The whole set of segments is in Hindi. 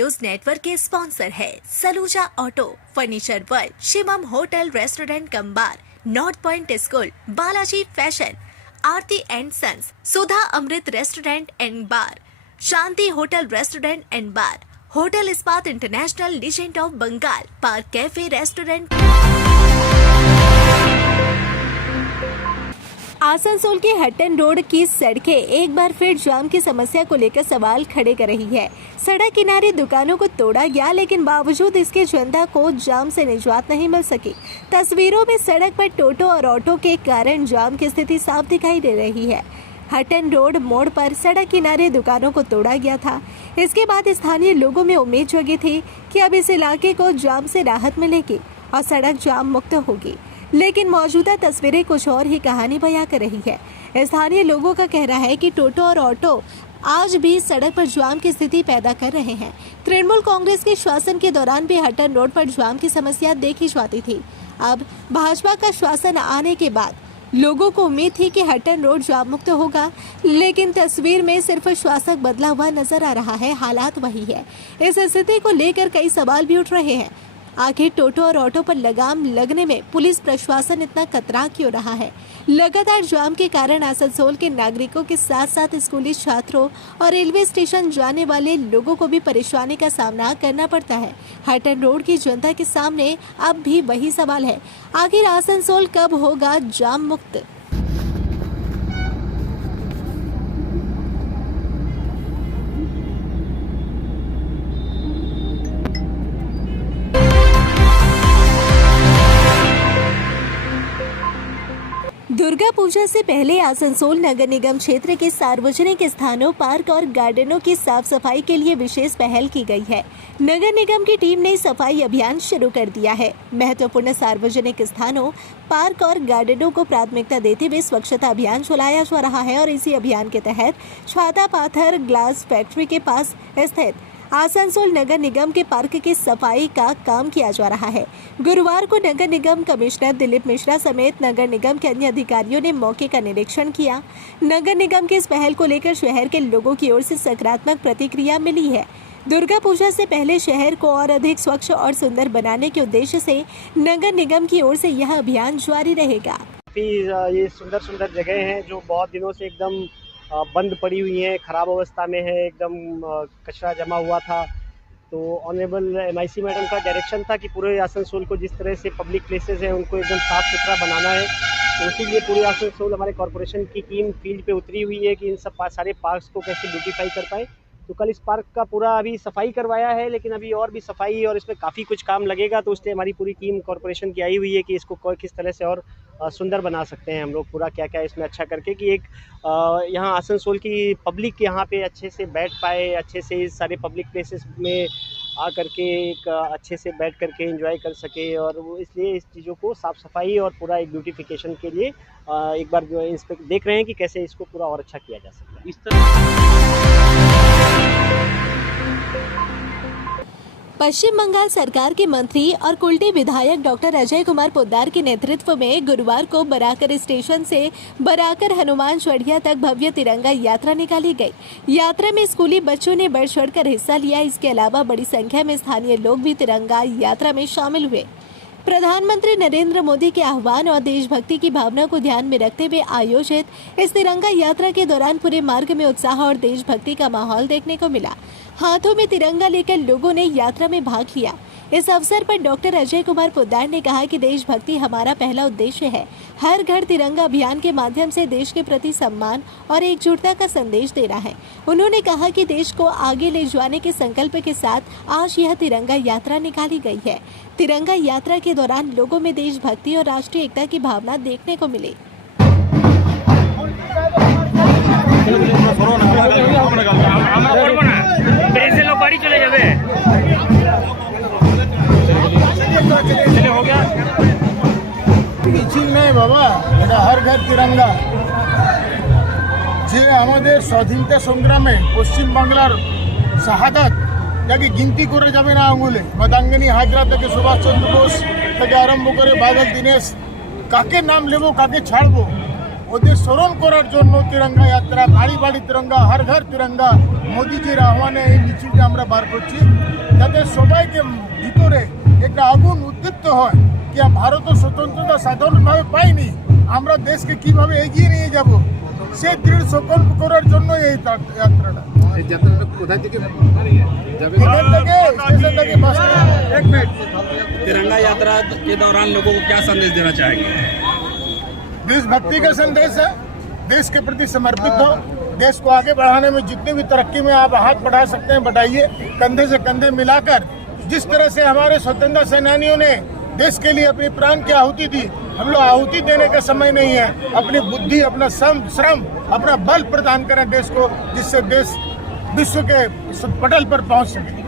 न्यूज नेटवर्क के स्पॉन्सर है Saluja auto, furniture world, Shivam hotel restaurant cum bar, north point school, Balaji fashion, Aarti and sons, Sudha Amrit restaurant and bar, Shanti hotel restaurant and bar, hotel Ispat international, legend of Bengal, park cafe restaurant. Asansol के हट्टन रोड की सड़कें एक बार फिर जाम की समस्या को लेकर सवाल खड़े कर रही है। सड़क किनारे दुकानों को तोड़ा गया, लेकिन बावजूद इसके जनता को जाम से निजात नहीं मिल सकी। तस्वीरों में सड़क पर टोटो और ऑटो के कारण जाम की स्थिति साफ दिखाई दे रही है। हट्टन रोड मोड़ पर सड़क किनारे दुकानों को तोड़ा गया था। इसके बाद स्थानीय लोगों में उम्मीद जगी थी कि अब इस इलाके को जाम से राहत मिलेगी और सड़क जाम मुक्त होगी, लेकिन मौजूदा तस्वीरें कुछ और ही कहानी बयां कर रही है। स्थानीय लोगों का कहना है कि टोटो और ऑटो आज भी सड़क पर जाम की स्थिति पैदा कर रहे हैं। तृणमूल कांग्रेस के शासन के दौरान भी हट्टन रोड पर जाम की समस्या देखी जाती थी। अब भाजपा का शासन आने के बाद लोगों को उम्मीद थी कि हट्टन रोड जाम मुक्त होगा, लेकिन तस्वीर में सिर्फ शासक बदला हुआ नजर आ रहा है, हालात वही है। इस स्थिति को लेकर कई सवाल भी उठ रहे हैं। आखिर टोटो और ऑटो पर लगाम लगने में पुलिस प्रशासन इतना कतरा क्यों रहा है? लगातार जाम के कारण आसनसोल के नागरिकों के साथ साथ स्कूली छात्रों और रेलवे स्टेशन जाने वाले लोगों को भी परेशानी का सामना करना पड़ता है। हट्टन रोड की जनता के सामने अब भी वही सवाल है, आखिर आसनसोल कब होगा जाम मुक्त? दुर्गा पूजा से पहले आसनसोल नगर निगम क्षेत्र के सार्वजनिक स्थानों, पार्क और गार्डनों की साफ सफाई के लिए विशेष पहल की गई है। नगर निगम की टीम ने सफाई अभियान शुरू कर दिया है। महत्वपूर्ण सार्वजनिक स्थानों, पार्क और गार्डनों को प्राथमिकता देते हुए स्वच्छता अभियान चलाया जा रहा है और इसी अभियान के तहत छाता पाथर ग्लास फैक्ट्री के पास स्थित आसनसोल नगर निगम के पार्क की सफाई का काम किया जा रहा है। गुरुवार को नगर निगम कमिश्नर दिलीप मिश्रा समेत नगर निगम के अन्य अधिकारियों ने मौके का निरीक्षण किया। नगर निगम की इस पहल को लेकर शहर के लोगों की ओर से सकारात्मक प्रतिक्रिया मिली है। दुर्गा पूजा से पहले शहर को और अधिक स्वच्छ और सुंदर बनाने के उद्देश्य से नगर निगम की ओर से यह अभियान जारी रहेगा। ये सुंदर सुंदर जगह हैं जो बहुत दिनों से एकदम बंद पड़ी हुई है, ख़राब अवस्था में है, एकदम कचरा जमा हुआ था। तो ऑनरेबल MIC मैडम का डायरेक्शन था कि पूरे आसनसोल को जिस तरह से पब्लिक प्लेसेस हैं उनको एकदम साफ़ सुथरा बनाना है। तो इसीलिए पूरे आसनसोल हमारे कॉरपोरेशन की टीम फील्ड पे उतरी हुई है कि इन सब सारे पार्क्स को कैसे ब्यूटीफाई कर पाए। तो कल इस पार्क का पूरा अभी सफाई करवाया है, लेकिन अभी और भी सफाई और इसमें काफ़ी कुछ काम लगेगा। तो इसलिए हमारी पूरी टीम कॉरपोरेशन की आई हुई है कि इसको किस तरह से और सुंदर बना सकते हैं हम लोग, पूरा क्या क्या इसमें अच्छा करके कि एक यहाँ आसनसोल की पब्लिक यहाँ पे अच्छे से बैठ पाए, अच्छे से इस सारे पब्लिक प्लेसेस में आ करके एक अच्छे से बैठ करके एंजॉय कर सके। और वो इसलिए इस चीज़ों को साफ़ सफाई और पूरा एक ब्यूटिफिकेशन के लिए एक बार इंस्पेक्ट देख रहे हैं कि कैसे इसको पूरा और अच्छा किया जा सकता है। इस पश्चिम बंगाल सरकार के मंत्री और कुल्टी विधायक डॉक्टर अजय कुमार पोद्दार के नेतृत्व में गुरुवार को बराकर स्टेशन से बराकर हनुमान चौड़िया तक भव्य तिरंगा यात्रा निकाली गई। यात्रा में स्कूली बच्चों ने बढ़ चढ़कर हिस्सा लिया। इसके अलावा बड़ी संख्या में स्थानीय लोग भी तिरंगा यात्रा में शामिल हुए। प्रधानमंत्री नरेंद्र मोदी के आह्वान और देशभक्ति की भावना को ध्यान में रखते हुए आयोजित इस तिरंगा यात्रा के दौरान पूरे मार्ग में उत्साह और देशभक्ति का माहौल देखने को मिला। हाथों में तिरंगा लेकर लोगों ने यात्रा में भाग लिया। इस अवसर पर डॉक्टर अजय कुमार पोद्दार ने कहा कि देशभक्ति हमारा पहला उद्देश्य है। हर घर तिरंगा अभियान के माध्यम से देश के प्रति सम्मान और एकजुटता का संदेश देना है। उन्होंने कहा कि देश को आगे ले जाने के संकल्प के साथ आज यह तिरंगा यात्रा निकाली गई है। तिरंगा यात्रा के दौरान लोगों में देशभक्ति और राष्ट्रीय एकता की भावना देखने को मिली। बाबा हर घर तिरंगा जे हमारे स्वाधीनता संग्रामे पश्चिम बांगलार शाहादात যাকে गिनती করে যাবে না আঙুলে মদাঙ্গিনী হাজরা থেকে সুভাষ চন্দ্র বোস থেকে আরম্ভ করে বাদল দীনেশ কাকে নাম নেব কাকে ছাড়বো ওদের স্মরণ করার জন্য তিরঙ্গা যাত্রা, বাড়ি বাড়ি তিরঙ্গা, হর ঘর তিরঙ্গা, মোদিজির আহ্বানে এই মিছিলটা আমরা বার করছি, যাতে সবাইকে ভিতরে একটা আগুন উদ্দীপ্ত হয় কি ভারতের স্বতন্ত্রতা সাধারণভাবে পাইনি, আমরা দেশকে কিভাবে এগিয়ে নিয়ে যাব, সে দৃঢ় সংকল্প করার জন্য এই যাত্রাটা। এই যাত্রাটা কোথায় থেকে যাবে? এখান থেকে স্টেশন থেকে বাস एक मिनट। तिरंगा यात्रा के दौरान लोगों को क्या संदेश देना चाहेंगे? देशभक्ति का संदेश है, देश के प्रति समर्पित हो, देश को आगे बढ़ाने में जितने भी तरक्की में आप हाथ बढ़ा सकते हैं बढ़ाइए, कंधे से कंधे मिलाकर। जिस तरह से हमारे स्वतंत्रता सेनानियों ने देश के लिए अपनी प्राण की आहुति दी, हम लोग आहुति देने का समय नहीं है, अपनी बुद्धि, अपना श्रम, अपना बल प्रदान करें देश को, जिससे देश विश्व के पटल पर पहुंच सके।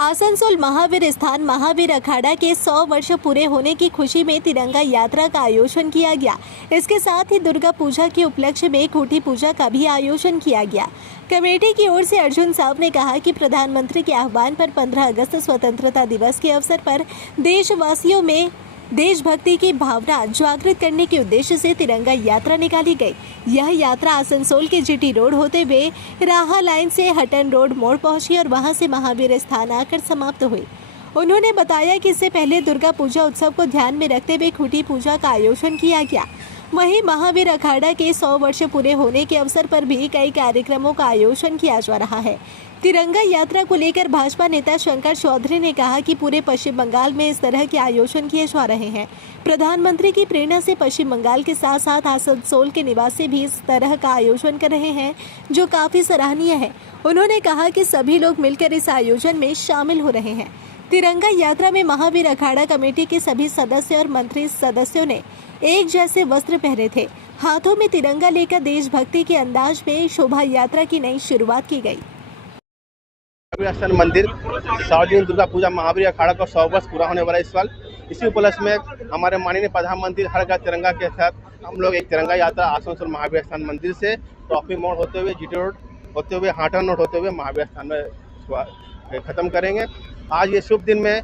आसनसोल महावीर स्थान महावीर अखाड़ा के 100 वर्ष पूरे होने की खुशी में तिरंगा यात्रा का आयोजन किया गया। इसके साथ ही दुर्गा पूजा के उपलक्ष्य में खूंटी पूजा का भी आयोजन किया गया। कमेटी की ओर से अर्जुन साहब ने कहा कि प्रधानमंत्री के आह्वान पर 15 अगस्त स्वतंत्रता दिवस के अवसर पर देशवासियों में देशभक्ति की भावना जागृत करने के उद्देश्य से तिरंगा यात्रा निकाली गई। यह यात्रा आसनसोल के जीटी रोड होते हुए राहा लाइन से हटन रोड मोड़ पहुंची और वहां से महावीर स्थान आकर समाप्त हुई। उन्होंने बताया कि इससे पहले दुर्गा पूजा उत्सव को ध्यान में रखते हुए खूंटी पूजा का आयोजन किया गया। वहीं महावीर अखाड़ा के 100 वर्ष पूरे होने के अवसर पर भी कई कार्यक्रमों का आयोजन किया जा रहा है। तिरंगा यात्रा को लेकर भाजपा नेता शंकर चौधरी ने कहा कि पूरे पश्चिम बंगाल में इस तरह के आयोजन किए जा रहे हैं। प्रधानमंत्री की प्रेरणा से पश्चिम बंगाल के साथ साथ आसनसोल के निवासी भी इस तरह का आयोजन कर रहे हैं, जो काफी सराहनीय है। उन्होंने कहा कि सभी लोग मिलकर इस आयोजन में शामिल हो रहे हैं। तिरंगा यात्रा में महावीर अखाड़ा कमेटी के सभी सदस्य और मंत्री सदस्यों ने एक जैसे वस्त्र पहने थे। हाथों में तिरंगा लेकर देशभक्ति के अंदाज में शोभा यात्रा की नई शुरुआत की गई। महावीर स्थान मंदिर सार्वजनिक दुर्गा पूजा महावीर अखाड़ा का 100 वर्ष पूरा होने वाला इस साल, इसी उपलक्ष्य में हमारे माननीय प्रधानमंत्री हर घर तिरंगा के साथ हम लोग एक तिरंगा यात्रा आसनसोल महावीर स्थान मंदिर से ट्रॉफी मोड़ होते हुए जीटी रोड होते हुए हाटन रोड होते हुए महावीर स्थान में ख़त्म करेंगे। आज ये शुभ दिन में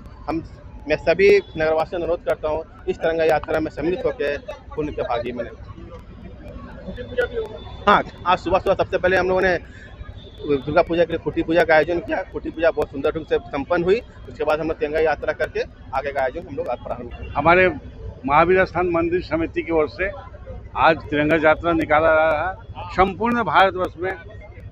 मैं सभी नगरवासियों से अनुरोध करता हूँ इस तिरंगा यात्रा में सम्मिलित होकर पुण्य के भागी बने। हाँ, आज सुबह सबसे पहले हम लोगों ने दुर्गा पूजा के लिए खूंटी पूजा का आयोजन किया। खूंटी पूजा बहुत सुंदर ढंग से संपन्न हुई। उसके बाद हम लोग तिरंगा यात्रा करके आगे का आयोजन हम लोग आज प्रारंभ किया। हमारे महावीर स्थान मंदिर समिति की ओर से आज तिरंगा यात्रा निकाला जा रहा है। संपूर्ण भारतवर्ष में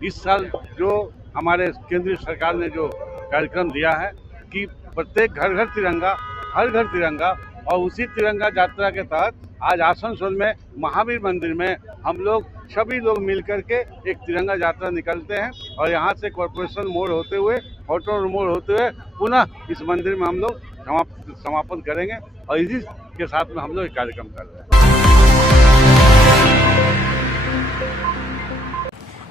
इस साल जो हमारे केंद्रीय सरकार ने जो कार्यक्रम दिया है कि प्रत्येक घर घर तिरंगा, हर घर तिरंगा, और उसी तिरंगा यात्रा के तहत आज आसनसोल में महावीर मंदिर में हम लोग सभी लोग मिलकर के एक तिरंगा यात्रा निकलते हैं और यहाँ से कॉरपोरेशन मोड़ होते हुए, होटल मोड़ होते हुए पुनः इस मंदिर में हम लोग समापन करेंगे और इसी के साथ में हम लोग एक कार्यक्रम कर रहे हैं।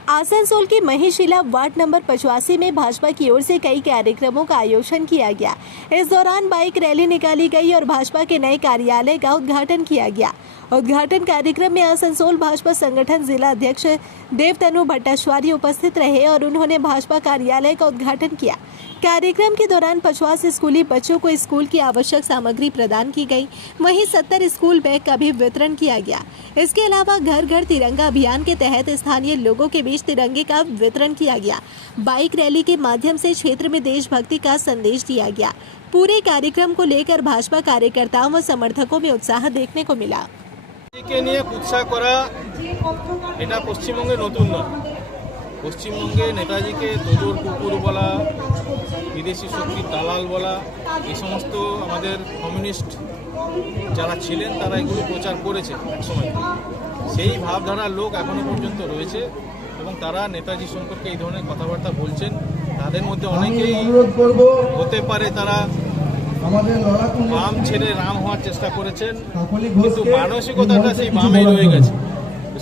आसनसोल के महिशिला वार्ड नंबर 85 में भाजपा की ओर से कई कार्यक्रमों का आयोजन किया गया। इस दौरान बाइक रैली निकाली गई और भाजपा के नए कार्यालय का उद्घाटन किया गया। उद्घाटन कार्यक्रम में आसनसोल भाजपा संगठन जिला अध्यक्ष देवतनु भट्टाचार्य उपस्थित रहे और उन्होंने भाजपा कार्यालय का उद्घाटन किया। कार्यक्रम के दौरान 50 स्कूली बच्चों को स्कूल की आवश्यक सामग्री प्रदान की गई। वहीं 70 स्कूल बैग का भी वितरण किया गया। इसके अलावा घर घर तिरंगा अभियान के तहत स्थानीय लोगों के बीच तिरंगे का वितरण किया गया। बाइक रैली के माध्यम से क्षेत्र में देशभक्ति का संदेश दिया गया। पूरे कार्यक्रम को लेकर भाजपा कार्यकर्ताओं व समर्थकों में उत्साह देखने को मिला। उत्साह करा এটা পশ্চিমবঙ্গে নতুন নয়। পশ্চিমবঙ্গে নেতাজিকে তোজোর কুকুর বলা, বিদেশি শক্তির দালাল বলা, এই সমস্ত আমাদের কমিউনিস্ট যারা ছিলেন তারা এগুলো প্রচার করেছে একসময়। সেই ভাবধারার লোক এখনো পর্যন্ত রয়েছে এবং তারা নেতাজি সম্পর্কে এই ধরনের কথাবার্তা বলছেন। তাদের মধ্যে অনেকেই হতে পারে তারা বাম ছেড়ে রাম হওয়ার চেষ্টা করেছেন, কিন্তু মানসিকতাটা সেই বামেই রয়ে গেছে।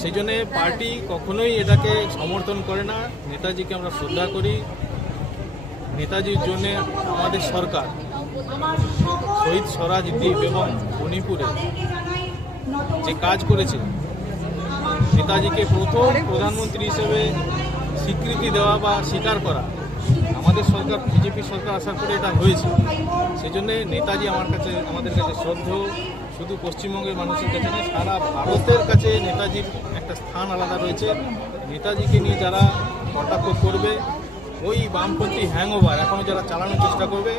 সেই জন্য পার্টি কখনোই এটাকে সমর্থন করে না। নেতাজিকে আমরা শ্রদ্ধা করি। নেতাজির জন্য আমাদের সরকার শহীদ স্বরাজ দ্বীপ এবং মণিপুরে যে কাজ করেছে, নেতাজিকে প্রথম প্রধানমন্ত্রী হিসেবে স্বীকৃতি দেওয়া বা স্বীকার করা আমাদের কংগ্রেস সরকার বিজেপি সরকার আসার পরে এটা হয়েছে। সেই জন্যে নেতাজি আমাদের কাছে শ্রদ্ধেয়, শুধু পশ্চিমবঙ্গের মানুষের কাছে না, সারা ভারতের কাছে নেতাজির একটা স্থান আলাদা রয়েছে। নেতাজিকে নিয়ে যারা কটাক্ষ করবে, ওই বামপন্থী হ্যাংওভার এখনও যারা চালানোর চেষ্টা করবে,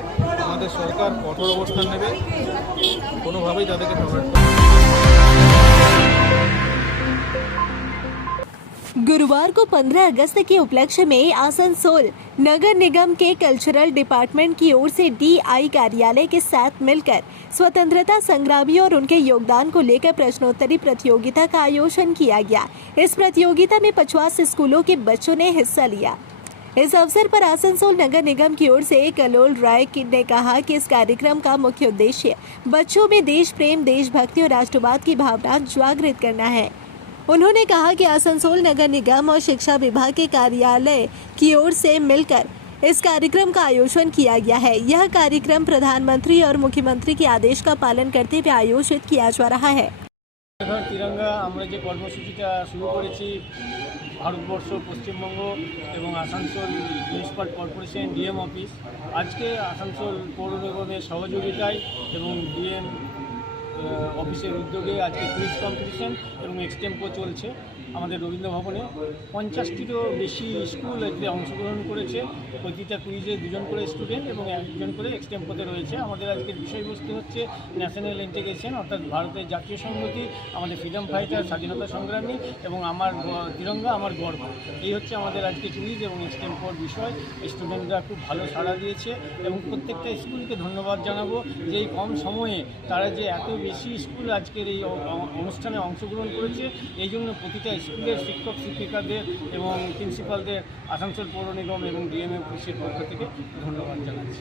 আমাদের সরকার কঠোর অবস্থান নেবে, কোনোভাবেই তাদেরকে টলারেট করবে না। गुरुवार को 15 अगस्त के उपलक्ष्य में आसनसोल नगर निगम के कल्चरल डिपार्टमेंट की ओर से DI कार्यालय के साथ मिलकर स्वतंत्रता संग्रामियों और उनके योगदान को लेकर प्रश्नोत्तरी प्रतियोगिता का आयोजन किया गया। इस प्रतियोगिता में 50 स्कूलों के बच्चों ने हिस्सा लिया। इस अवसर पर आसनसोल नगर निगम की ओर से कलोल राय ने कहा कि इस कार्यक्रम का मुख्य उद्देश्य बच्चों में देश प्रेम, देशभक्ति और राष्ट्रवाद की भावना जागृत करना है। उन्होंने कहा कि आसनसोल नगर निगम और शिक्षा विभाग के कार्यालय की ओर से मिलकर इस कार्यक्रम का आयोजन किया गया है। यह कार्यक्रम प्रधानमंत्री और मुख्यमंत्री के आदेश का पालन करते हुए आयोजित किया जा रहा है। এখন তিরঙ্গা আমরা যে কর্মসূচিটা শুরু করেছি ভারতবর্ষ, পশ্চিমবঙ্গ এবং Asansol municipal corporation DM office, আজকে আসানসোল পৌর নিগমের সহযোগিতায় এবং ডিএম অফিসের উদ্যোগে আজকে কুইজ কম্পিটিশন এবং এক্সটেম্পো চলছে আমাদের রবীন্দ্র ভবনে। 50টিরও বেশি স্কুল এতে অংশগ্রহণ করেছে। প্রতিটা কুইজে 2 জন করে স্টুডেন্ট এবং 1 জন করে এক্সটেম্পোতে রয়েছে। আমাদের আজকের বিষয়বস্তু হচ্ছে ন্যাশনাল ইন্টিগ্রেশন, অর্থাৎ ভারতের জাতীয় সংহতি, আমাদের ফ্রিডম ফাইটার, স্বাধীনতা সংগ্রামী এবং আমার তিরঙ্গা আমার গর্ব। এই হচ্ছে আমাদের আজকে কুইজ এবং এক্সটেম্পোর বিষয়। স্টুডেন্টরা খুব ভালো সাড়া দিয়েছে এবং প্রত্যেকটা স্কুলকে ধন্যবাদ জানাবো যে এই কম সময়ে তারা যে এত বেশি স্কুল আজকের এই অনুষ্ঠানে অংশগ্রহণ করেছে। এই জন্য প্রতিটা স্কুলের শিক্ষক শিক্ষিকাদের এবং প্রিন্সিপালদের আসানসোল পৌর নিগম এবং ডিএমএ অফিসের পক্ষ থেকে ধন্যবাদ জানাচ্ছি।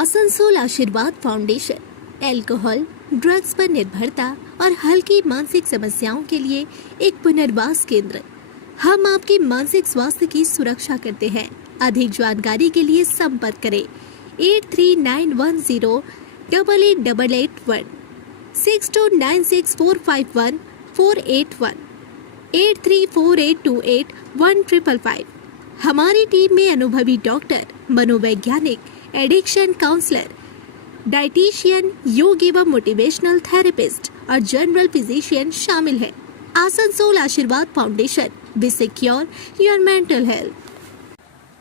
आसनसोल आशीर्वाद फाउंडेशन अल्कोहल, ड्रग्स पर निर्भरता और हल्की मानसिक समस्याओं के लिए एक पुनर्वास केंद्र। हम आपके मानसिक स्वास्थ्य की सुरक्षा करते हैं। अधिक जानकारी के लिए संपर्क करें 8391088881 6296451481 8348281555। हमारी टीम में अनुभवी डॉक्टर, मनोवैज्ञानिक, एडिक्शन काउंसलर, डाइटिशियन, योग एवं मोटिवेशनल थेरेपिस्ट और जनरल फिजिशियन शामिल है। आसनसोल आशीर्वाद foundation, be secure your mental health.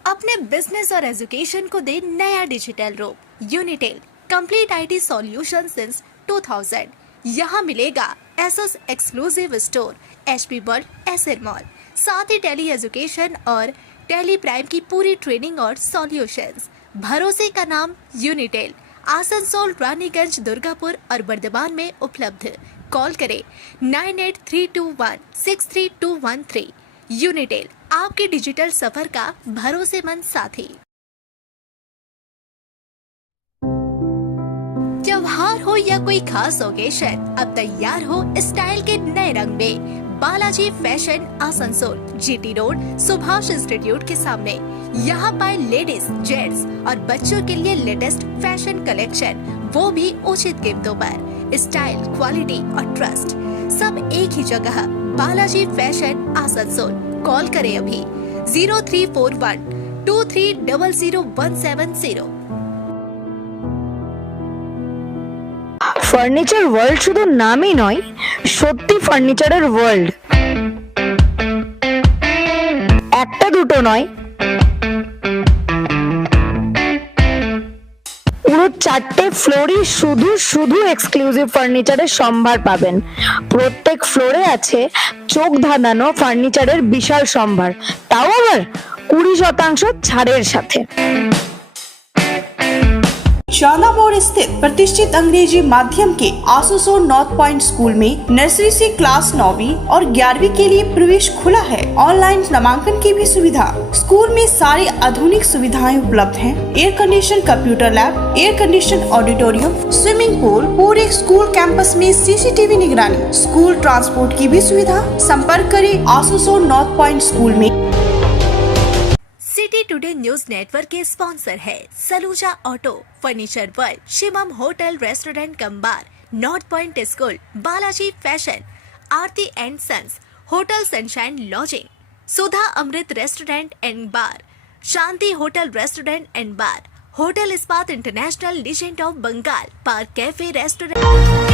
अपने बिजनेस और एजुकेशन को दे नया डिजिटल रूप। यूनिटेल कंप्लीट IT सॉल्यूशन सिंस 2000। यहाँ मिलेगा Asus exclusive store, HP world, Acer mall, साथ ही टेली एजुकेशन और टेली प्राइम की पूरी ट्रेनिंग और सॉल्यूशंस। भरोसे का नाम यूनिटेल। आसनसोल, रानीगंज, दुर्गापुर और बर्दवान में उपलब्ध। कॉल करें 9832163213। यूनिटेल, आपके डिजिटल सफर का भरोसेमंद साथी। त्योहार हो या कोई खास ओकेशन, अब तैयार हो स्टाइल के नए रंग में। Balaji fashion Asansol, GT road, Subhash institute के सामने। यहाँ पाए लेडीज, जेंट्स और बच्चों के लिए लेटेस्ट फैशन कलेक्शन, वो भी उचित कीमतों पर। स्टाइल, क्वालिटी और ट्रस्ट सब एक ही जगह। बालाजी फैशन आसनसोल। कॉल करें अभी 034123000170। ফার্নিচার ওয়ার্ল্ড শুধু নামই নয়, সত্যি ফার্নিচারের ওয়ার্ল্ড। একটা দুটো নয়, পুরো 4টে ফ্লোরই শুধু শুধু এক্সক্লুসিভ ফার্নিচারের সম্ভার পাবেন। প্রত্যেক ফ্লোরে আছে চোখ ধাঁধানো ফার্নিচারের বিশাল সম্ভার, তাও আবার 20% ছাড়ের সাথে। शाला मोड़ स्थित प्रतिष्ठित अंग्रेजी माध्यम के आसनसोल नॉर्थ पॉइंट स्कूल में नर्सरी से क्लास 9वीं और 11वीं के लिए प्रवेश खुला है। ऑनलाइन नामांकन की भी सुविधा। स्कूल में सारी आधुनिक सुविधाएं उपलब्ध हैं। Air condition computer lab, air condition auditorium, swimming pool, पूरे स्कूल कैंपस में CCTV निगरानी, स्कूल ट्रांसपोर्ट की भी सुविधा। संपर्क करें आसनसोल नॉर्थ पॉइंट स्कूल में। सिटी टुडे न्यूज नेटवर्क के स्पॉन्सर है Saluja auto, furniture world, Shivam hotel restaurant cum bar, north point school, Balaji fashion, Aarti and Sons, Hotel Sunshine Lodging, Sudha Amrit restaurant and bar, Shanti hotel restaurant and bar, hotel Ispat international, legend of Bengal, park cafe restaurant.